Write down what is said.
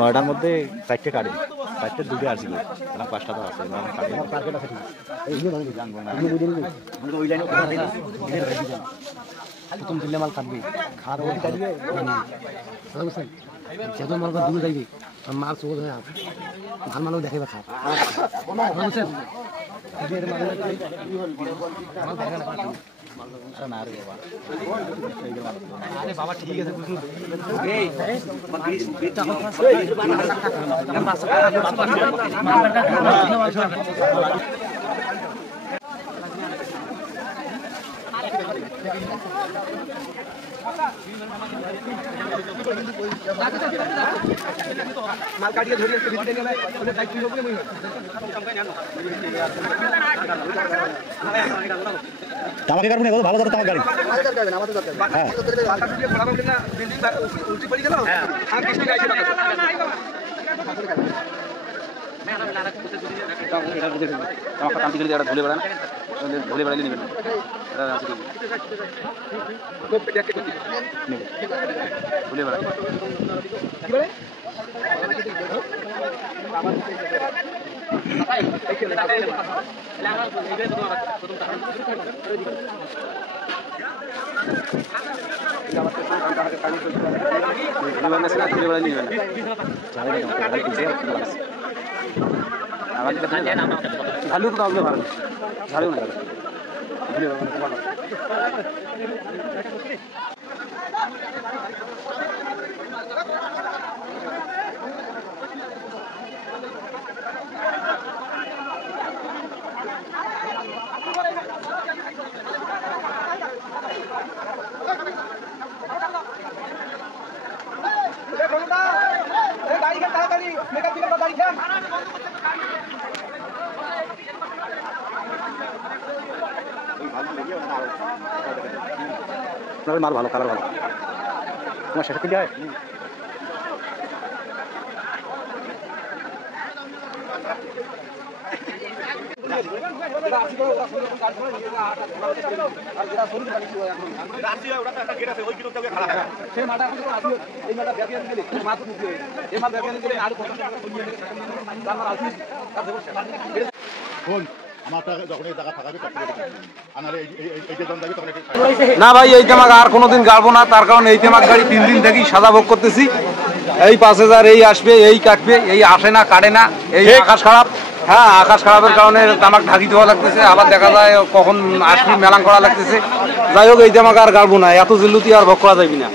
নয়টার মধ্যে 4টে কাটে 4টে দুটো আসছিল 5টা তো আছে প্রথম দিলে মাল কাটবে খাওয়া দাওয়া কাটবে যেহেতু মাল দূরে যাইবে মাল চোখ হয়ে ভাল মানুষ দেখাবে খা বুঝছেন আরে বাবা ঠিক আছে মাল কাটিয়ে ধরে আমাকে কাটবে না ভালো কথা গাড়ি ধুলে বেড়ান ধুলে বেড়ালে নেবেন ধুলে বেড়ান ধুলে বেড়ালে নেবেন ঝালু তো ভালো ঝালু না মাল ভালো কালার ভালো তোমার শেষে কি যায় না ভাই এই তামাক আর কোনোদিন গাড়বো না, তার কারণ এই তামাক গাড়ি 3 দিন থেকেই সাদা ভোগ করতেছি। এই 5000 এই আসবে এই কাটবে, এই আসে না কাটে না, এই আকাশ খারাপ। হ্যাঁ আকাশ খারাপের কারণে তামাক ঢাকি দেওয়া লাগতেছে, আবার দেখা যায় কখন আসবি মেলান করা লাগতেছে। যাই হোক এই তামাক আর গাড়বো না, এত জিল্লুতি আর ভোগ করা যাবি না।